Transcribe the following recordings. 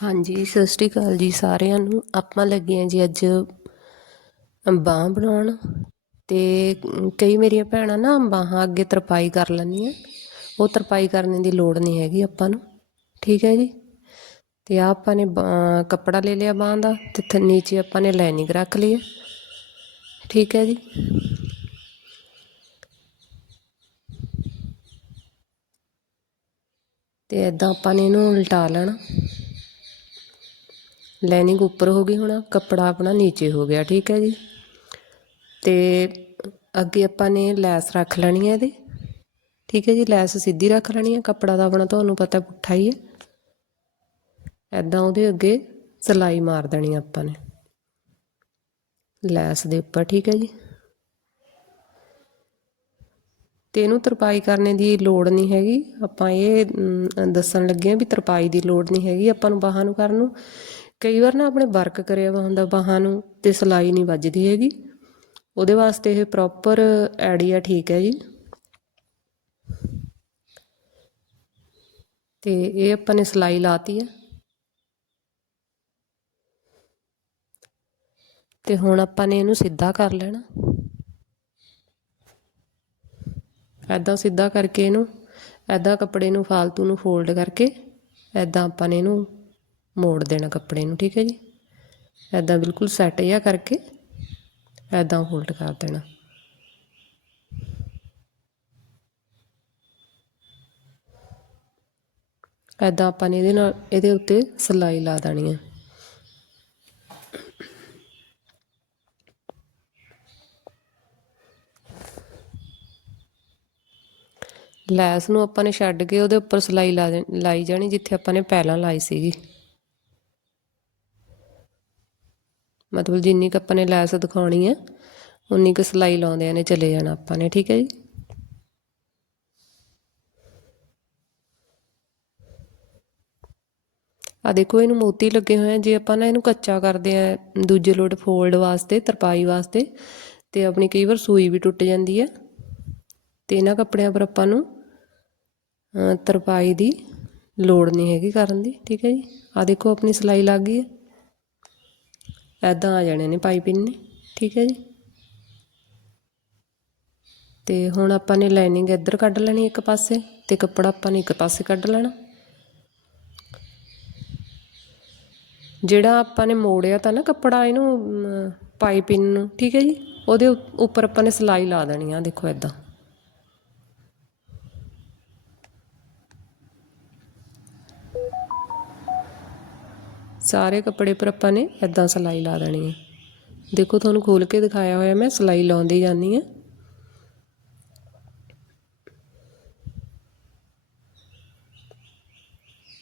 ਹਾਂਜੀ, ਸਤਿ ਸ਼੍ਰੀ ਅਕਾਲ ਜੀ ਸਾਰਿਆਂ ਨੂੰ। ਆਪਾਂ ਲੱਗੇ ਹਾਂ ਜੀ ਅੱਜ ਬਾਂਹ ਬਣਾਉਣ ਤੇ ਕਈ ਮੇਰੀਆਂ ਭੈਣਾਂ ਨਾ ਬਾਹਾਂ ਅੱਗੇ ਤਰਪਾਈ ਕਰ ਲੈਂਦੀਆਂ। ਉਹ ਤਰਪਾਈ ਕਰਨ ਦੀ ਲੋੜ ਨਹੀਂ ਹੈਗੀ ਆਪਾਂ ਨੂੰ। ਠੀਕ ਹੈ ਜੀ? ਤੇ ਆਹ ਆਪਾਂ ਨੇ ਬਾਂਹ- ਕੱਪੜਾ ਲੈ ਲਿਆ ਬਾਂਹ ਦਾ ਤੇ ਥ- ਨੀਚੇ ਆਪਾਂ ਨੇ ਲਾਈਨਿੰਗ ਰੱਖ ਲਈ ਹੈ। ਠੀਕ ਹੈ ਜੀ? ਤੇ ਇਦਾਂ ਆਪਾਂ ਨੇ ਇਹਨੂੰ ਉਲਟਾ ਲੈਣਾ। ਲਾਈਨਿੰਗ ਉੱਪਰ ਹੋ ਗਈ ਹੁਣ, ਕੱਪੜਾ ਆਪਣਾ ਨੀਚੇ ਹੋ ਗਿਆ, ਠੀਕ ਹੈ ਜੀ। ਤੇ ਅੱਗੇ ਆਪਾਂ ਨੇ ਲੈਸ ਰੱਖ ਲੈਣੀ ਹੈ ਇਹਦੇ, ਠੀਕ ਹੈ ਜੀ, ਲੈਸ ਸਿੱਧੀ ਰੱਖ ਲੈਣੀ ਹੈ, ਕੱਪੜਾ ਦਾ ਆਪਣਾ ਤੁਹਾਨੂੰ ਪਤਾ ਪੁੱਠਾ ਹੀ ਹੈ। ਐਦਾਂ ਉਹਦੇ ਅੱਗੇ ਸਲਾਈ ਮਾਰ ਦੇਣੀ ਆਪਾਂ ਨੇ, ਲੈਸ ਦੇ ਉੱਪਰ, ਠੀਕ ਹੈ ਜੀ। ਤੇ ਇਹਨੂੰ ਤਰਪਾਈ ਕਰਨੇ ਦੀ ਲੋੜ ਨਹੀਂ ਹੈਗੀ, ਆਪਾਂ ਇਹ ਦੱਸਣ ਲੱਗੇ ਆ ਵੀ ਤਰਪਾਈ ਦੀ ਲੋੜ ਨਹੀਂ ਹੈਗੀ, ਆਪਾਂ ਨੂੰ ਬਾਹਾਂ ਨੂੰ ਕਰਨ ਨੂੰ। ਕਈ ਵਾਰ ਨਾ ਆਪਣੇ ਵਰਕ ਕਰਿਆ ਵਾ ਹੁੰਦਾ ਬਾਹਾਂ ਨੂੰ ਤੇ ਸਲਾਈ ਨਹੀਂ ਵੱਜਦੀ ਹੈਗੀ। ਉਹਦੇ ਵਾਸਤੇ ਇਹ ਪ੍ਰੋਪਰ ਆਈਡੀਆ ਠੀਕ ਹੈ ਜੀ। ਤੇ ਇਹ ਆਪਾਂ ਨੇ ਸਲਾਈ ਲਾਤੀ ਹੈ। ਤੇ ਹੁਣ ਆਪਾਂ ਨੇ ਇਹਨੂੰ ਸਿੱਧਾ ਕਰ ਲੈਣਾ। ਐਦਾਂ ਸਿੱਧਾ ਕਰਕੇ ਇਹਨੂੰ ਐਦਾਂ ਕੱਪੜੇ ਨੂੰ ਫਾਲਤੂ ਨੂੰ ਫੋਲਡ ਕਰਕੇ ਐਦਾਂ ਆਪਾਂ ਨੇ ਇਹਨੂੰ ਮੋੜ ਦੇਣਾ ਕੱਪੜੇ ਨੂੰ, ਠੀਕ ਹੈ ਜੀ? ਐਦਾਂ ਬਿਲਕੁਲ ਸੈੱਟ ਜਿਹਾ ਕਰਕੇ ਐਦਾਂ ਫੋਲਡ ਕਰ ਦੇਣਾ। ਐਦਾਂ ਆਪਾਂ ਨੇ ਇਹਦੇ ਨਾਲ, ਇਹਦੇ ਉੱਤੇ ਸਲਾਈ ਲਾ ਦੇਣੀ ਹੈ। ਲੈਸ ਨੂੰ ਆਪਾਂ ਨੇ ਛੱਡ ਕੇ ਉਹਦੇ ਉੱਪਰ ਸਲਾਈ ਲਾ ਦੇ- ਲਾਈ ਜਾਣੀ, ਜਿੱਥੇ ਆਪਾਂ ਨੇ ਪਹਿਲਾਂ ਲਾਈ ਸੀਗੀ। ਮਤਲਬ ਜਿੰਨੀ ਕੁ ਆਪਾਂ ਨੇ ਲੈਸ ਦਿਖਾਉਣੀ ਹੈ ਉਨੀ ਕੁ ਸਲਾਈ ਲਾਉਂਦਿਆਂ ਨੇ ਚਲੇ ਜਾਣਾ ਆਪਾਂ ਨੇ, ਠੀਕ ਹੈ ਜੀ? ਆ ਦੇਖੋ, ਇਹਨੂੰ ਮੋਤੀ ਲੱਗੇ ਹੋਏ ਆ, ਜੇ ਆਪਾਂ ਨਾ ਇਹਨੂੰ ਕੱਚਾ ਕਰਦੇ ਆ, ਦੂਜੇ ਲੋਟ ਫੋਲਡ ਵਾਸਤੇ, ਤਰਪਾਈ ਵਾਸਤੇ, ਤੇ ਆਪਣੀ ਕਈ ਵਾਰ ਸੂਈ ਵੀ ਟੁੱਟ ਜਾਂਦੀ ਹੈ ਤੇ ਇਹਨਾਂ ਕੱਪੜਿਆਂ ਪਰ ਆਪਾਂ ਨੂੰ ਤਰਪਾਈ ਦੀ ਲੋੜ ਨਹੀਂ ਹੈਗੀ ਕਰਨ ਦੀ, ਠੀਕ ਹੈ ਜੀ? ਆ ਦੇਖੋ, ਆਪਣੀ ਸਲਾਈ ਲੱਗ ਗਈ ਹੈ ਐਦਾਂ ਆ ਜਾਣੇ ਨੇ ਪਾਈਪਿੰਗ ਨੇ, ਠੀਕ ਹੈ ਜੀ। ਤੇ ਹੁਣ ਆਪਾਂ ਨੇ ਲਾਈਨਿੰਗ ਇੱਧਰ ਕੱਢ ਲੈਣੀ ਇੱਕ ਪਾਸੇ ਤੇ ਕੱਪੜਾ ਆਪਾਂ ਨੇ ਇੱਕ ਪਾਸੇ ਕੱਢ ਲੈਣਾ। ਜਿਹੜਾ ਆਪਾਂ ਨੇ ਮੋੜਿਆ ਤਾਂ ਨਾ ਕੱਪੜਾ ਇਹਨੂੰ ਪਾਈਪਿੰਗ ਨੂੰ, ਠੀਕ ਹੈ ਜੀ। ਉਹਦੇ ਉੱਪਰ ਆਪਾਂ ਨੇ ਸਲਾਈ ਲਾ ਦੇਣੀ ਆ, ਦੇਖੋ ਐਦਾਂ ਸਾਰੇ ਕੱਪੜੇ ਪਰ ਆਪਾਂ ਨੇ ਐਦਾਂ ਸਲਾਈ ਲਾ ਦੇਣੀ ਹੈ। ਦੇਖੋ ਤੁਹਾਨੂੰ ਖੋਲ ਕੇ ਦਿਖਾਇਆ ਹੋਇਆ ਮੈਂ, ਸਲਾਈ ਲਾਉਂਦੀ ਜਾਂਦੀ ਹਾਂ।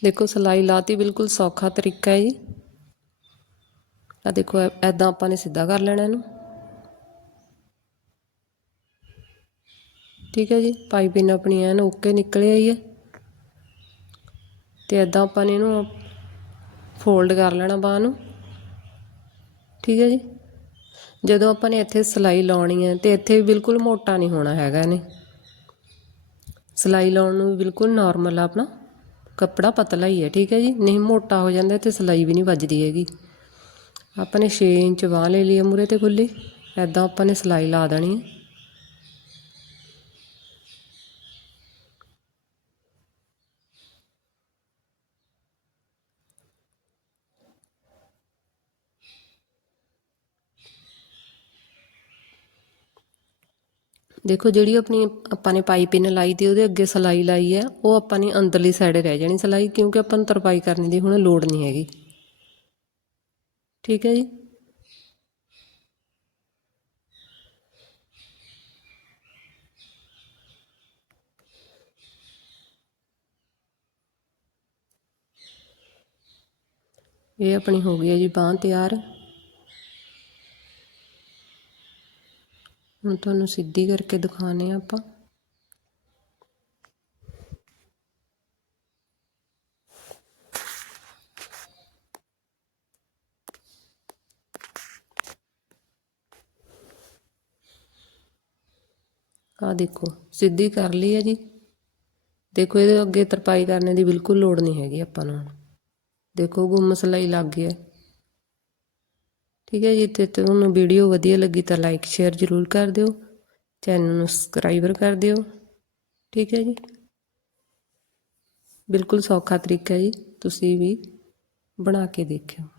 ਦੇਖੋ ਸਲਾਈ ਲਾਤੀ ਬਿਲਕੁਲ ਸੌਖਾ ਤਰੀਕਾ ਹੈ ਜੀ। ਆ ਦੇਖੋ ਐਦਾਂ ਆਪਾਂ ਨੇ ਸਿੱਧਾ ਕਰ ਲੈਣਾ ਇਹਨੂੰ। ਠੀਕ ਹੈ ਜੀ ਪਾਈਪਿੰਗ ਆਪਣੀ ਐਨ ਓਕੇ ਨਿਕਲ ਆਈ ਹੈ। ਤੇ ਐਦਾਂ ਆਪਾਂ ਨੇ ਇਹਨੂੰ ਫੋਲਡ ਕਰ ਲੈਣਾ ਬਾਹ ਨੂੰ। ਠੀਕ ਹੈ ਜੀ? ਜਦੋਂ ਆਪਾਂ ਨੇ ਇੱਥੇ ਸਲਾਈ ਲਾਉਣੀ ਹੈ ਤੇ ਇੱਥੇ ਵੀ ਬਿਲਕੁਲ ਮੋਟਾ ਨਹੀਂ ਹੋਣਾ ਹੈਗਾ ਇਹਨੇ। ਸਲਾਈ ਲਾਉਣ ਨੂੰ ਬਿਲਕੁਲ ਨਾਰਮਲ ਆ ਆਪਣਾ। ਕੱਪੜਾ ਪਤਲਾ ਹੀ ਹੈ, ਠੀਕ ਹੈ ਜੀ? ਨਹੀਂ ਮੋਟਾ ਹੋ ਜਾਂਦਾ ਤੇ ਸਲਾਈ ਵੀ ਨਹੀਂ ਵੱਜਦੀ ਹੈਗੀ। ਆਪਾਂ ਨੇ 6 ਇੰਚ ਬਾਹ ਲੈ ਲਈ ਮੂਰੇ ਤੇ ਖੁੱਲੀ ਐਦਾਂ ਆਪਾਂ ਨੇ ਸਲਾਈ ਲਾ ਦੇਣੀ ਹੈ। ਦੇਖੋ, ਜਿਹੜੀ ਆਪਣੀ ਆਪਾਂ ਨੇ ਪਾਈਪਿੰਨ ਲਾਈ ਦੀ, ਉਹਦੇ ਅੱਗੇ ਸਲਾਈ ਲਾਈ ਹੈ, ਉਹ ਆਪਾਂ ਨੇ ਅੰਦਰਲੀ ਸਾਈਡ ਰਹਿ ਜਾਣੀ ਸਲਾਈ, ਕਿਉਂਕਿ ਆਪਾਂ ਨੂੰ ਤਰਪਾਈ ਕਰਨ ਦੀ ਹੁਣ ਲੋੜ ਨਹੀਂ ਹੈਗੀ। ਠੀਕ ਹੈ ਜੀ? ਇਹ ਆਪਣੀ ਹੋ ਗਈ ਹੈ ਜੀ, ਬਾਂਹ ਤਿਆਰ। ਹੁਣ ਤੁਹਾਨੂੰ ਸਿੱਧੀ ਕਰਕੇ ਦਿਖਾਣੇ ਆ ਆਪਾਂ। ਆ ਦੇਖੋ, ਸਿੱਧੀ ਕਰ ਲਈ ਹੈ ਜੀ। ਦੇਖੋ, ਇਹਦੇ ਅੱਗੇ ਤਰਪਾਈ ਕਰਨੇ ਦੀ ਬਿਲਕੁਲ ਲੋੜ ਨਹੀਂ ਹੈਗੀ ਆਪਾਂ ਨੂੰ ਦੇਖੋ, ਗੁੰਮ ਸਿਲਾਈ ਲੱਗ ਗਿਆ ਠੀਕ ਹੈ ਜੀ, ਤੇ ਤੁਹਾਨੂੰ ਵੀਡੀਓ ਵਧੀਆ ਲੱਗੀ ਤਾਂ ਲਾਈਕ ਸ਼ੇਅਰ ਜ਼ਰੂਰ ਕਰ ਦਿਓ। ਚੈਨਲ ਨੂੰ ਸਬਸਕ੍ਰਾਈਬਰ ਕਰ ਦਿਓ। ਠੀਕ ਹੈ ਜੀ। ਬਿਲਕੁਲ ਸੌਖਾ ਤਰੀਕਾ ਜੀ, ਤੁਸੀਂ ਵੀ ਬਣਾ ਕੇ ਦੇਖਿਓ।